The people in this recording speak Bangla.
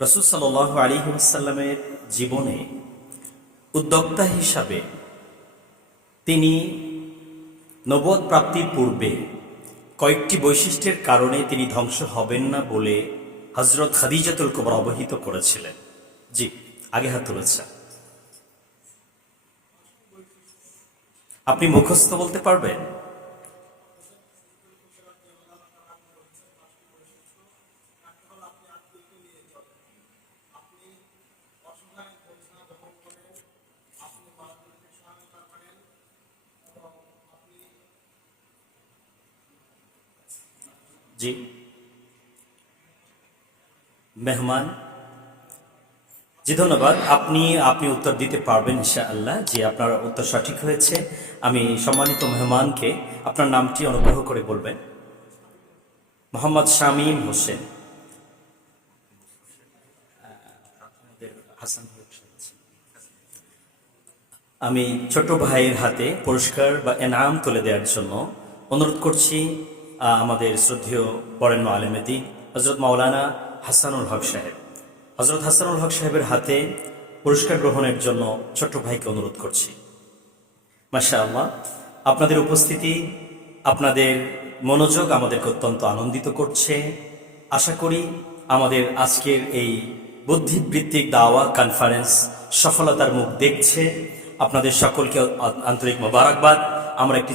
রাসূল সাল্লাল্লাহু আলাইহি ওয়াসাল্লামের জীবনে উদ্যোক্তা হিসাবে তিনি নবুয়ত প্রাপ্তির পূর্বে কয়েকটি বৈশিষ্ট্যের কারণে তিনি ধ্বংস হবেন না বলে হযরত খাদিজাতুল কুবরা অবহিত করেছিলেন। জি, আগে হাত তুলেছেন। আপনি মুখস্থ বলতে পারবেন? জি, মেহমান। জি, ধন্যবাদ। আপনি আপনি উত্তর দিতে পারবেন ইনশাআল্লাহ। জি, আপনার উত্তর সঠিক হয়েছে। আমি সম্মানিত মেহমানকে আপনার নামটি অনুগ্রহ করে বলবেন। মোহাম্মদ শামীম হোসেন। হাসান ভাই বসে। আমি ছোট ভাইয়ের হাতে পুরস্কার বা এনাম তুলে দেওয়ার জন্য অনুরোধ করছি আমাদের শ্রদ্ধেয় বরেণ্য আলেমে দ্বীন হযরত মাওলানা হাসানুল হক সাহেব। হযরত হাসানুল হক সাহেবের হাতে পুরস্কার গ্রহণের জন্য ছোট্ট ভাইকে অনুরোধ করছি। মাশাআল্লাহ, আপনাদের উপস্থিতি, আপনাদের মনোযোগ আমাদেরকে অত্যন্ত আনন্দিত করছে। আশা করি আমাদের আজকের এই বুদ্ধিবৃত্তিক দাওয়া কনফারেন্স সফলতার মুখ দেখছে। আপনাদের সকলকে আন্তরিক মোবারকবাদ। আমরা একটি